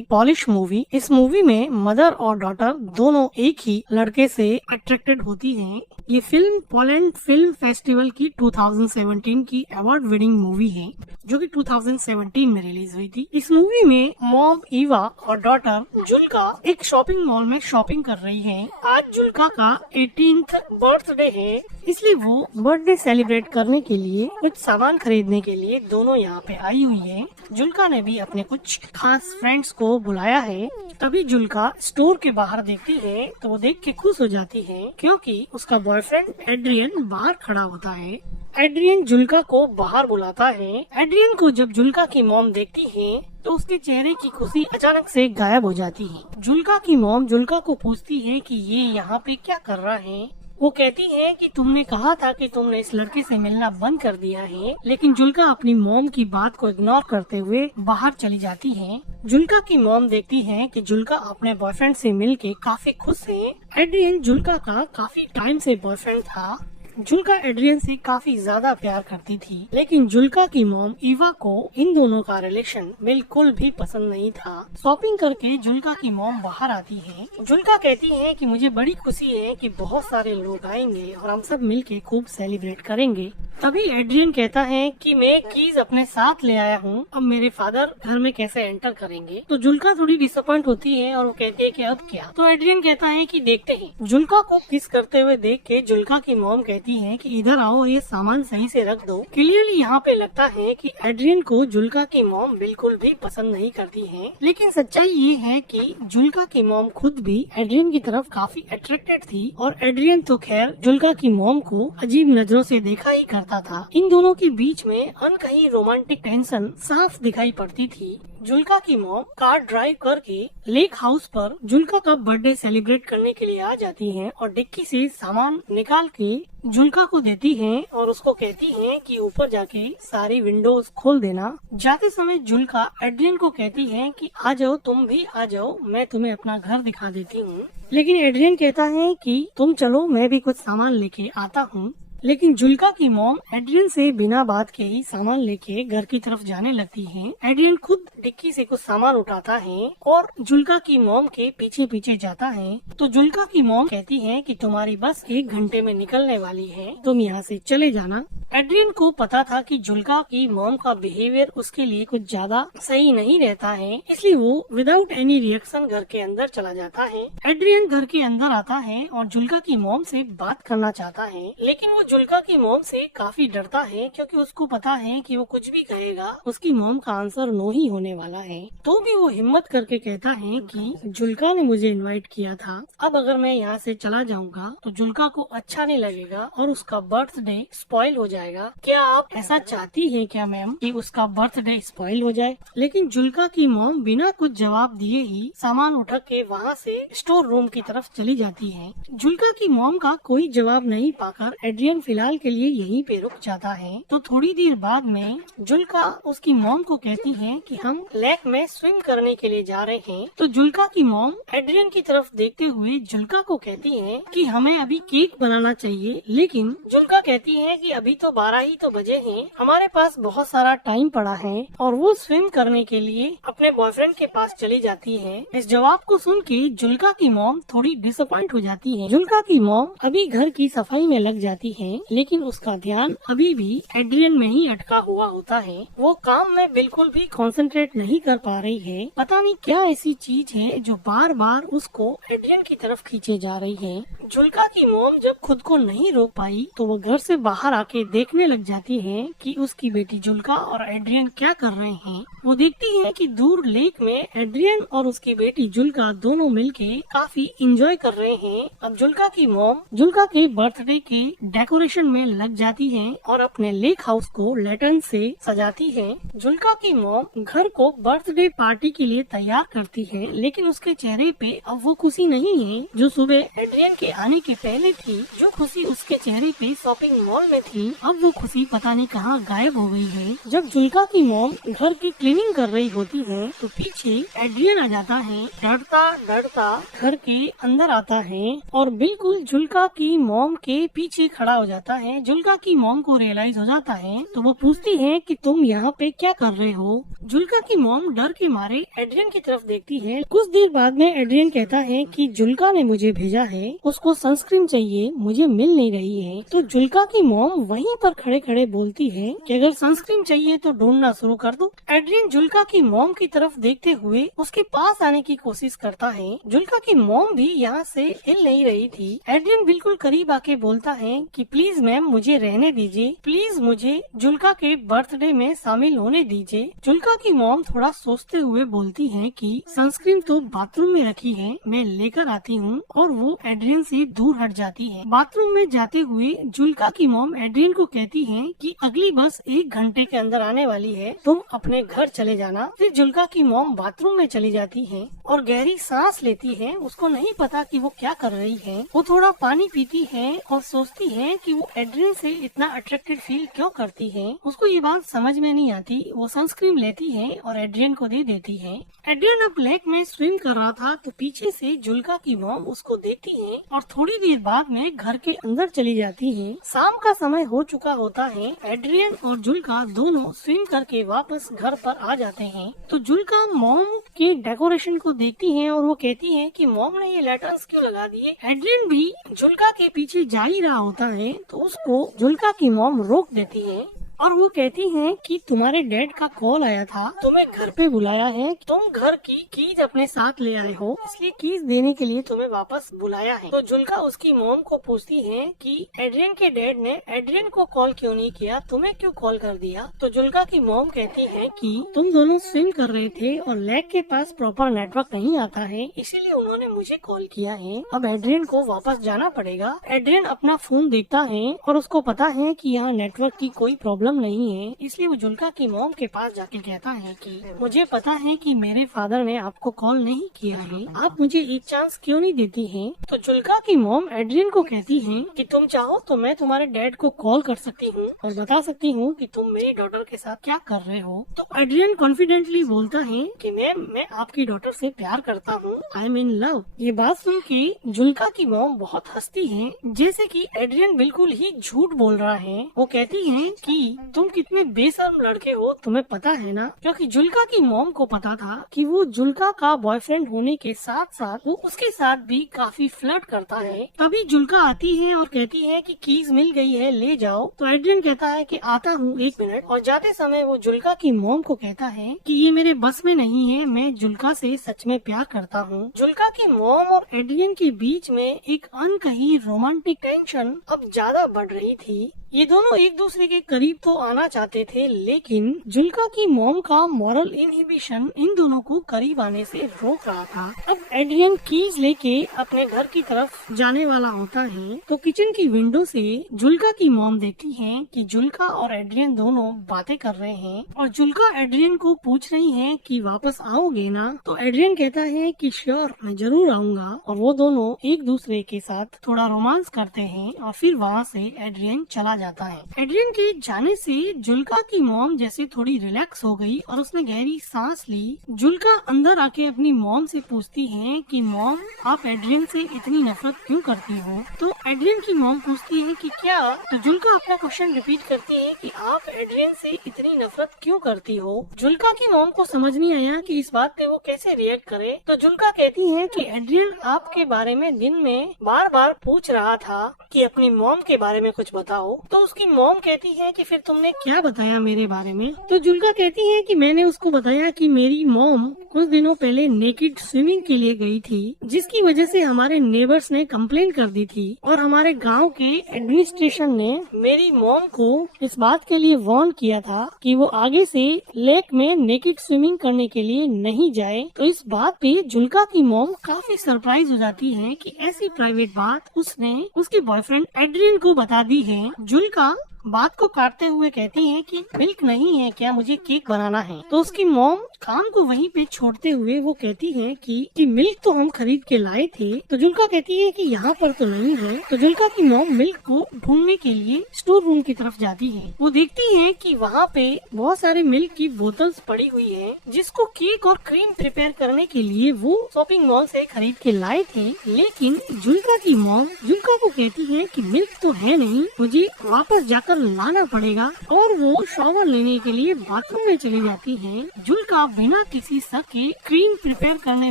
Polish movie. इस movie में mother और डॉटर दोनों एक ही लड़के से अट्रैक्टेड होती हैं। ये फिल्म पोलैंड फिल्म फेस्टिवल की 2017 की अवार्ड विनिंग मूवी है, जो कि 2017 में रिलीज हुई थी। इस मूवी में मॉम ईवा और डॉटर जुल्का एक शॉपिंग मॉल में शॉपिंग कर रही हैं। आज जुल्का का 18th बर्थडे है, इसलिए वो बर्थडे सेलिब्रेट करने के लिए कुछ सामान खरीदने के लिए दोनों यहाँ पे आई हुई हैं। जुल्का ने भी अपने कुछ खास फ्रेंड्स को बुलाया है। तभी जुल्का स्टोर के बाहर देखती है तो वो देख के खुश हो जाती है, क्योंकि उसका बॉयफ्रेंड एड्रियन बाहर खड़ा होता है। एड्रियन जुल्का को बाहर बुलाता है। एड्रियन को जब जुल्का की मॉम देखती है तो उसके चेहरे की खुशी अचानक से गायब हो जाती है। जुल्का की मॉम जुल्का को पूछती है कि ये यहाँ पे क्या कर रहा है। वो कहती है कि तुमने कहा था कि तुमने इस लड़के से मिलना बंद कर दिया है, लेकिन जुल्का अपनी मॉम की बात को इग्नोर करते हुए बाहर चली जाती है। जुल्का की मॉम देखती है कि जुल्का अपने बॉयफ्रेंड से मिलके काफी खुश है। एड्रियन जुल्का का काफी टाइम से बॉयफ्रेंड था। जुल्का एड्रियन से काफी ज्यादा प्यार करती थी, लेकिन जुल्का की मॉम ईवा को इन दोनों का रिलेशन बिल्कुल भी पसंद नहीं था। शॉपिंग करके जुल्का की मॉम बाहर आती है। जुल्का कहती है कि मुझे बड़ी खुशी है कि बहुत सारे लोग आएंगे और हम सब मिलके खूब सेलिब्रेट करेंगे। तभी एड्रियन कहता है कि मैं कीज अपने साथ ले आया हूँ, अब मेरे फादर घर में कैसे एंटर करेंगे। तो जुल्का थोड़ी डिसअपॉइंट होती है और वो कहती है कि अब क्या। तो एड्रियन कहता है कि देखते हैं। जुल्का को किस करते हुए देख के जुल्का की मॉम कहती है कि इधर आओ, ये सामान सही से रख दो। क्लियरली यहाँ पे लगता है कि एड्रियन को जुल्का की मॉम बिल्कुल भी पसंद नहीं करती है, लेकिन सच्चाई ये है कि जुल्का की मॉम खुद भी एड्रियन की तरफ काफी अट्रैक्टेड थी और एड्रियन तो खैर जुल्का की मॉम को अजीब नजरों से देखा ही करता था। इन दोनों के बीच में अनकही रोमांटिक टेंशन साफ दिखाई पड़ती थी। जुल्का की मॉम कार ड्राइव करके लेक हाउस पर जुल्का का बर्थडे सेलिब्रेट करने के लिए आ जाती हैं और डिक्की से सामान निकाल के जुल्का को देती हैं और उसको कहती हैं कि ऊपर जाके सारी विंडोज खोल देना। जाते समय जुल्का एड्रियन को कहती है कि आ जाओ, तुम भी आ जाओ, मैं तुम्हें अपना घर दिखा देती हूँ। लेकिन एड्रियन कहता है कि तुम चलो, मैं भी कुछ सामान लेके आता हूँ। लेकिन जुल्का की मॉम एड्रियन से बिना बात के ही सामान लेके घर की तरफ जाने लगती है। एड्रियन खुद डिक्की से कुछ सामान उठाता है और जुल्का की मॉम के पीछे पीछे जाता है। तो जुल्का की मॉम कहती है कि तुम्हारी बस 1 घंटे में निकलने वाली है, तुम यहाँ से चले जाना। एड्रियन को पता था कि जुल्का की मॉम का बिहेवियर उसके लिए कुछ ज्यादा सही नहीं रहता है, इसलिए वो विदाउट एनी रिएक्शन घर के अंदर चला जाता है। एड्रियन घर के अंदर आता है और जुल्का की मॉम से बात करना चाहता है, लेकिन वो जुल्का की मॉम से काफी डरता है, क्योंकि उसको पता है कि वो कुछ भी कहेगा उसकी मॉम का आंसर नो ही होने वाला है। तो भी वो हिम्मत करके कहता है कि जुल्का ने मुझे इनवाइट किया था, अब अगर मैं यहाँ से चला जाऊंगा तो जुल्का को अच्छा नहीं लगेगा और उसका बर्थडे स्पॉइल हो जाएगा। क्या आप ऐसा चाहती हैं क्या मैम कि उसका बर्थडे स्पॉइल हो जाए? लेकिन जुल्का की मॉम बिना कुछ जवाब दिए ही सामान उठा के वहाँ से स्टोर रूम की तरफ चली जाती है। जुल्का की मॉम का कोई जवाब नहीं पाकर एड्रियन फिलहाल के लिए यहीं पे रुक जाता है। तो थोड़ी देर बाद में जुल्का उसकी मॉम को कहती है कि हम लेक में स्विम करने के लिए जा रहे हैं। तो जुल्का की मॉम एड्रियन की तरफ देखते हुए जुल्का को कहती है कि हमें अभी केक बनाना चाहिए, लेकिन जुल्का कहती है कि अभी तो 12 ही तो बजे हैं, हमारे पास बहुत सारा टाइम पड़ा है, और वो स्विम करने के लिए अपने बॉयफ्रेंड के पास चली जाती है। इस जवाब को सुन के जुल्का की मॉम थोड़ी डिसअपॉइंट हो जाती है। जुल्का की मॉम अभी घर की सफाई में लग जाती है, लेकिन उसका ध्यान अभी भी एड्रियन में ही अटका हुआ होता है। वो काम में बिल्कुल भी कंसंट्रेट नहीं कर पा रही है। पता नहीं क्या ऐसी चीज है जो बार बार उसको एड्रियन की तरफ खींचे जा रही है। जुल्का की मॉम जब खुद को नहीं रोक पाई तो वो घर से बाहर आके देखने लग जाती है कि उसकी बेटी जुल्का और एड्रियन क्या कर रहे हैं। वो देखती है कि दूर लेक में एड्रियन और उसकी बेटी जुल्का दोनों मिलके काफी इंजॉय कर रहे हैं। अब जुल्का की मॉम जुल्का के बर्थडे के डेकोरेशन में लग जाती है और अपने लेक हाउस को लैंटर्न से सजाती है। जुल्का की मॉम घर को बर्थडे पार्टी के लिए तैयार करती है, लेकिन उसके चेहरे पे अब वो खुशी नहीं है जो सुबह एड्रियन के आने के पहले थी। जो खुशी उसके चेहरे पे शॉपिंग मॉल में थी, अब वो खुशी पता नहीं कहाँ गायब हो गई है। जब जुल्का की मॉम घर की क्लीनिंग कर रही होती है तो पीछे एड्रियन आ जाता है। डरता डरता घर के अंदर आता है और बिल्कुल जुल्का की मॉम के पीछे खड़ा हो जाता है। जुल्का की मॉम को रियलाइज हो जाता है तो वो पूछती है कि तुम यहाँ पे क्या कर रहे हो। जुल्का की मॉम डर के मारे एड्रियन की तरफ देखती है। कुछ देर बाद में एड्रियन कहता है कि जुल्का ने मुझे भेजा है, उसको सनस्क्रीन चाहिए, मुझे मिल नहीं रही है। तो जुल्का की मॉम वहीं पर खड़े खड़े बोलती है कि अगर सनस्क्रीन चाहिए तो ढूंढना शुरू कर दो। एड्रियन जुल्का की मॉम की तरफ देखते हुए उसके पास आने की कोशिश करता है। जुल्का की मॉम भी यहाँ से हिल नहीं रही थी। एड्रियन बिल्कुल करीब आके बोलता है कि प्लीज मैम मुझे रहने दीजिए, प्लीज मुझे जुल्का के बर्थडे में शामिल होने दीजिए। जुल्का की मॉम थोड़ा सोचते हुए बोलती है कि सनस्क्रीन तो बाथरूम में रखी है, मैं लेकर आती हूँ, और वो एड्रियन से दूर हट जाती है। बाथरूम में जाते हुए जुल्का की मॉम एड्रियन को कहती है कि अगली बस 1 घंटे के अंदर आने वाली है, तुम अपने घर चले जाना। फिर जुल्का की मॉम बाथरूम में चली जाती है और गहरी सांस लेती है। उसको नहीं पता कि वो क्या कर रही है। वो थोड़ा पानी पीती है और सोचती है कि वो एड्रियन से इतना अट्रैक्टेड फील क्यों करती है। उसको ये बात समझ में नहीं आती। वो सनस्क्रीन लेती है और एड्रियन को दे देती है। एड्रियन अब लेक में स्विम कर रहा था तो पीछे से जुल्का की मॉम उसको देखती है और थोड़ी देर बाद में घर के अंदर चली जाती है। शाम का समय हो चुका होता है। एड्रियन और जुल्का दोनों स्विम करके वापस घर पर आ जाते हैं। तो जुल्का मॉम के डेकोरेशन को देखती है और वो कहती है कि मॉम ने ये लैटर्न्स क्यों लगा दिए। एड्रियन भी जुल्का के पीछे जा ही रहा होता है तो उसको जुल्का की मॉम रोक देती है और वो कहती हैं कि तुम्हारे डैड का कॉल आया था, तुम्हें घर पे बुलाया है, तुम घर की कीज अपने साथ ले आए हो, इसलिए कीज देने के लिए तुम्हें वापस बुलाया है। तो जुल्का उसकी मॉम को पूछती है कि एड्रियन के डैड ने एड्रियन को कॉल क्यों नहीं किया, तुम्हें क्यों कॉल कर दिया। तो जुल्का की मॉम कहती है कि तुम दोनों स्विम कर रहे थे और लेक के पास प्रॉपर नेटवर्क नहीं आता है, इसीलिए उन्होंने मुझे कॉल किया है। अब एड्रियन को वापस जाना पड़ेगा। एड्रियन अपना फोन देखता है और उसको पता है कि यहाँ नेटवर्क की कोई प्रॉब्लम नहीं है, इसलिए वो जुल्का की मॉम के पास जाके कहता है कि मुझे पता है कि मेरे फादर ने आपको कॉल नहीं किया है, आप मुझे एक चांस क्यों नहीं देती हैं। तो जुल्का की मॉम एड्रियन को कहती है कि तुम चाहो तो मैं तुम्हारे डैड को कॉल कर सकती हूँ और बता सकती हूँ कि तुम मेरी डॉटर के साथ क्या कर रहे हो। तो एड्रियन कॉन्फिडेंटली बोलता है कि मैम मैं आपकी डॉटर से प्यार करता हूँ, आई एम इन लव। ये बात सुन के जुल्का की मॉम बहुत हंसती है, जैसे कि एड्रियन बिल्कुल ही झूठ बोल रहा है। वो कहती है कि तुम कितने बेशर्म लड़के हो, तुम्हें पता है ना। क्योंकि जुल्का की मॉम को पता था कि वो जुल्का का बॉयफ्रेंड होने के साथ साथ वो उसके साथ भी काफी फ्लर्ट करता है। तभी जुल्का आती है और कहती है कि कीज मिल गई है, ले जाओ। तो एड्रियन कहता है कि आता हूँ 1 मिनट, और जाते समय वो जुल्का की मॉम को कहता है कि ये मेरे बस में नहीं है, मैं जुल्का से सच में प्यार करता हूँ। जुल्का की मॉम और एड्रियन के बीच में एक अनकही रोमांटिक टेंशन अब ज्यादा बढ़ रही थी। ये दोनों एक दूसरे के करीब तो आना चाहते थे, लेकिन जुल्का की मॉम का मॉरल इनहिबिशन इन दोनों को करीब आने से रोक रहा था। अब एड्रियन कीज लेके अपने घर की तरफ जाने वाला होता है तो किचन की विंडो से जुल्का की मॉम देखती है कि जुल्का और एड्रियन दोनों बातें कर रहे हैं और जुल्का एड्रियन को पूछ रही है कि वापस आओगे ना। तो एड्रियन कहता है कि श्योर, मैं जरूर आऊंगा, और वो दोनों एक दूसरे के साथ थोड़ा रोमांस करते हैं और फिर वहाँ से एड्रियन चला जाता है। एड्रियन के जाने से जुल्का की मॉम जैसे थोड़ी रिलैक्स हो गई और उसने गहरी सांस ली। जुल्का अंदर आके अपनी मॉम से पूछती है कि मॉम आप एड्रियन से इतनी नफरत क्यों करती हो। तो एड्रियन की मॉम पूछती है कि क्या। तो जुल्का अपना क्वेश्चन रिपीट करती है कि आप एड्रियन से इतनी नफरत क्यों करती हो। जुल्का की मॉम को समझ नहीं आया कि इस बात पे वो कैसे रिएक्ट करे। तो जुल्का कहती है कि एड्रियन आपके बारे में दिन में बार बार पूछ रहा था कि अपनी मॉम के बारे में कुछ बताओ। तो उसकी मॉम कहती है कि फिर तुमने क्या बताया मेरे बारे में। तो जुल्का कहती है कि मैंने उसको बताया कि मेरी मॉम कुछ दिनों पहले नेकेड स्विमिंग के लिए गई थी, जिसकी वजह से हमारे नेबर्स ने कंप्लेन कर दी थी और हमारे गांव के एडमिनिस्ट्रेशन ने मेरी मॉम को इस बात के लिए वार्न किया था कि वो आगे से लेक में नेकेड स्विमिंग करने के लिए नहीं जाए। तो इस बात पे जुल्का की मॉम काफी सरप्राइज हो जाती है कि ऐसी प्राइवेट बात उसने उसके बॉयफ्रेंड एड्रियन को बता दी है। जुल्का बात को काटते हुए कहती है कि मिल्क नहीं है क्या, मुझे केक बनाना है। तो उसकी मॉम काम को वहीं पे छोड़ते हुए वो कहती है कि मिल्क तो हम खरीद के लाए थे। तो जुल्का कहती है कि यहाँ पर तो नहीं है। तो जुल्का की मॉम मिल्क को ढूंढने के लिए स्टोर रूम की तरफ जाती है। वो देखती है कि वहाँ पे बहुत सारे मिल्क की बोतल्स पड़ी हुई है, जिसको केक और क्रीम प्रिपेयर करने के लिए वो शॉपिंग मॉल से खरीद के लाए थे। लेकिन जुल्का की मॉम जुल्का को कहती है कि मिल्क तो है नहीं, मुझे वापस जाकर लाना पड़ेगा, और वो शॉवर लेने के लिए बाथरूम में चली जाती है। जुल्का बिना किसी शक के क्रीम प्रिपेयर करने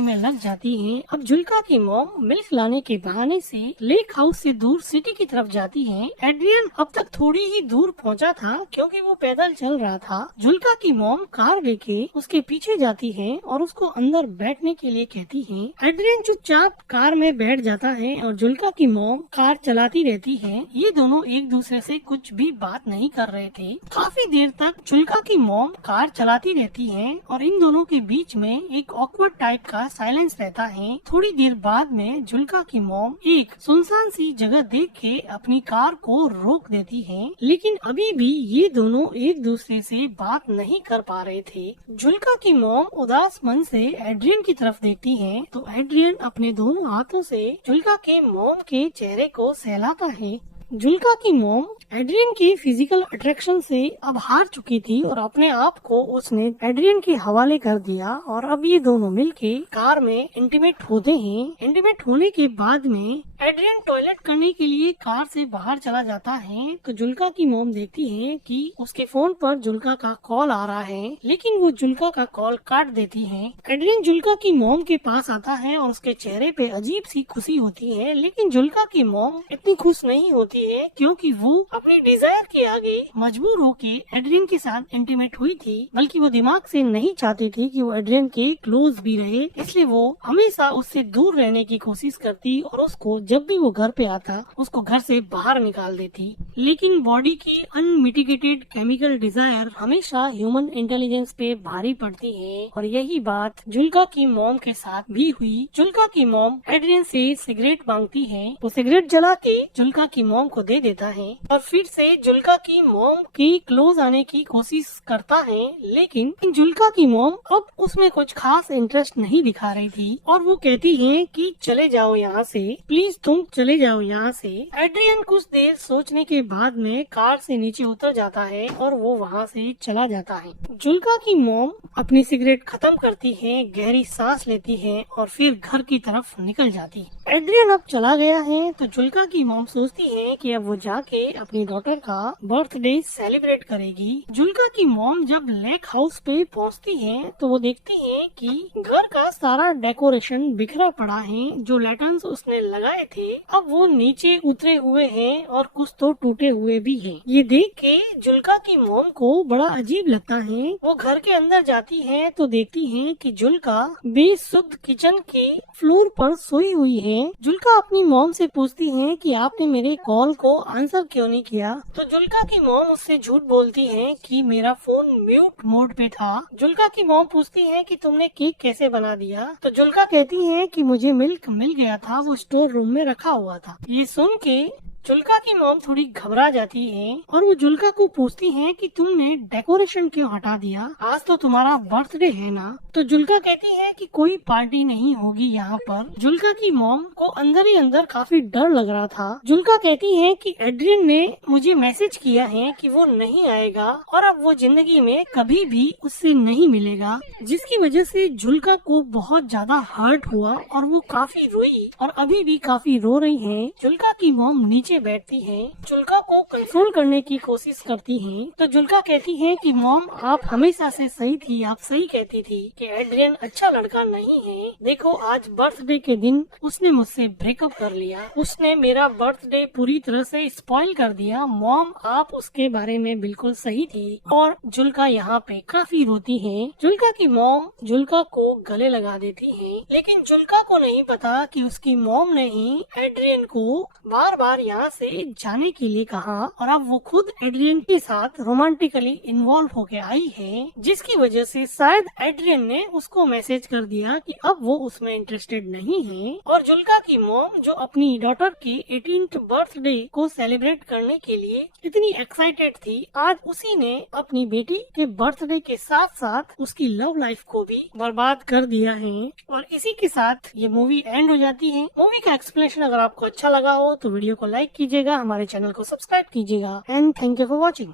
में लग जाती है। अब जुल्का की मॉम मिल्क लाने के बहाने से लेक हाउस से दूर सिटी की तरफ जाती है। एड्रियन अब तक थोड़ी ही दूर पहुंचा था क्योंकि वो पैदल चल रहा था। जुल्का की मॉम कार लेके उसके पीछे जाती है और उसको अंदर बैठने के लिए कहती है। एड्रियन चुपचाप कार में बैठ जाता है और जुल्का की मॉम कार चलाती रहती है। ये दोनों एक दूसरे से कुछ भी बात नहीं कर रहे थे। काफी देर तक जुल्का की मॉम कार चलाती रहती है और इन दोनों के बीच में एक ऑकवर्ड टाइप का साइलेंस रहता है। थोड़ी देर बाद में जुल्का की मॉम एक सुनसान सी जगह देख के अपनी कार को रोक देती है, लेकिन अभी भी ये दोनों एक दूसरे से बात नहीं कर पा रहे थे। जुल्का की मॉम उदास मन से एड्रियन की तरफ देखती है तो एड्रियन अपने दोनों हाथों से जुल्का के मॉम के चेहरे को सहलाता है। जुल्का की मॉम एड्रियन की फिजिकल अट्रैक्शन से अब हार चुकी थी और अपने आप को उसने एड्रियन के हवाले कर दिया और अब ये दोनों मिलके कार में इंटीमेट होते हैं। इंटीमेट होने के बाद में एड्रियन टॉयलेट करने के लिए कार से बाहर चला जाता है तो जुल्का की मॉम देखती है कि उसके फोन पर जुल्का का कॉल आ रहा है, लेकिन वो जुल्का का कॉल काट देती है। एड्रियन जुल्का की मॉम के पास आता है और उसके चेहरे पे अजीब सी खुशी होती है, लेकिन जुल्का की मॉम इतनी खुश नहीं होती है क्योंकि वो अपनी डिजायर के आगे मजबूर होके एड्रियन के साथ इंटीमेट हुई थी, बल्कि वो दिमाग से नहीं चाहती थी कि वो एड्रियन के क्लोज भी रहे, इसलिए वो हमेशा उससे दूर रहने की कोशिश करती और उसको जब भी वो घर पे आता उसको घर से बाहर निकाल देती। लेकिन बॉडी की अनमिटिगेटेड केमिकल डिजायर हमेशा ह्यूमन इंटेलिजेंस पे भारी पड़ती है और यही बात जुल्का की मॉम के साथ भी हुई। जुल्का की मॉम एड्रियन से सिगरेट मांगती है, वो सिगरेट जला के जुल्का की मॉम को दे देता है और फिर से जुल्का की मॉम की क्लोज आने की कोशिश करता है, लेकिन जुल्का की मॉम अब उसमें कुछ खास इंटरेस्ट नहीं दिखा रही थी और वो कहती है कि चले जाओ यहाँ से, प्लीज तुम चले जाओ यहाँ से। एड्रियन कुछ देर सोचने के बाद में कार से नीचे उतर जाता है और वो वहाँ से चला जाता है। जुल्का की मॉम अपनी सिगरेट खत्म करती है, गहरी सांस लेती है और फिर घर की तरफ निकल जाती है। एड्रियन अब चला गया है तो जुल्का की मॉम सोचती है कि अब वो जाके अपनी डॉटर का बर्थडे सेलिब्रेट करेगी। जुल्का की मॉम जब लेक हाउस पे पहुंचती है तो वो देखती है कि घर का सारा डेकोरेशन बिखरा पड़ा है, जो लैटर्न्स उसने लगाए थे अब वो नीचे उतरे हुए हैं और कुछ तो टूटे हुए भी हैं। ये देख के जुल्का की मॉम को बड़ा अजीब लगता है। वो घर के अंदर जाती है तो देखती है कि जुल्का बेसुध किचन के फ्लोर पर सोई हुई है। जुल्का अपनी मॉम से पूछती है कि आपने मेरे कॉल को आंसर क्यों नहीं किया, तो जुल्का की मॉम उससे झूठ बोलती है कि मेरा फोन म्यूट मोड पे था। जुल्का की मॉम पूछती है कि तुमने केक कैसे बना दिया, तो जुल्का कहती है कि मुझे मिल्क मिल गया था, वो स्टोर रूम में रखा हुआ था। ये सुन के जुल्का की मॉम थोड़ी घबरा जाती है और वो जुल्का को पूछती है कि तुमने डेकोरेशन क्यों हटा दिया, आज तो तुम्हारा बर्थडे है ना। तो जुल्का कहती है कि कोई पार्टी नहीं होगी यहाँ पर। जुल्का की मॉम को अंदर ही अंदर काफी डर लग रहा था। जुल्का कहती है कि एड्रियन ने मुझे मैसेज किया है कि वो नहीं आएगा और अब वो जिंदगी में कभी भी उससे नहीं मिलेगा, जिसकी वजह से जुल्का को बहुत ज्यादा हर्ट हुआ और वो काफी रोई और अभी भी काफी रो रही है। जुल्का की मॉम नीचे बैठती है, जुल्का को कंट्रोल करने की कोशिश करती है तो जुल्का कहती है कि मॉम आप हमेशा से सही थी, आप सही कहती थी कि एड्रियन अच्छा लड़का नहीं है। देखो आज बर्थडे के दिन उसने मुझसे ब्रेकअप कर लिया, उसने मेरा बर्थडे पूरी तरह से स्पॉइल कर दिया। मॉम आप उसके बारे में बिल्कुल सही थी। और जुल्का यहाँ पे काफी रोती है। जुल्का की मॉम जुल्का को गले लगा देती है, लेकिन जुल्का को नहीं पता कि उसकी मॉम ने ही एड्रियन को बार बार यहाँ यहाँ से जाने के लिए कहा और अब वो खुद एड्रियन के साथ रोमांटिकली इन्वॉल्व होके आई है, जिसकी वजह से शायद एड्रियन ने उसको मैसेज कर दिया कि अब वो उसमें इंटरेस्टेड नहीं है। और जुल्का की मॉम जो अपनी डॉटर के 18th बर्थडे को सेलिब्रेट करने के लिए इतनी एक्साइटेड थी, आज उसी ने अपनी बेटी के बर्थडे के साथ साथ उसकी लव लाइफ को भी बर्बाद कर दिया है। और इसी के साथ ये मूवी एंड हो जाती है। मूवी का एक्सप्लेनेशन अगर आपको अच्छा लगा हो तो वीडियो को लाइक कीजिएगा, हमारे चैनल को सब्सक्राइब कीजिएगा and thank you for watching.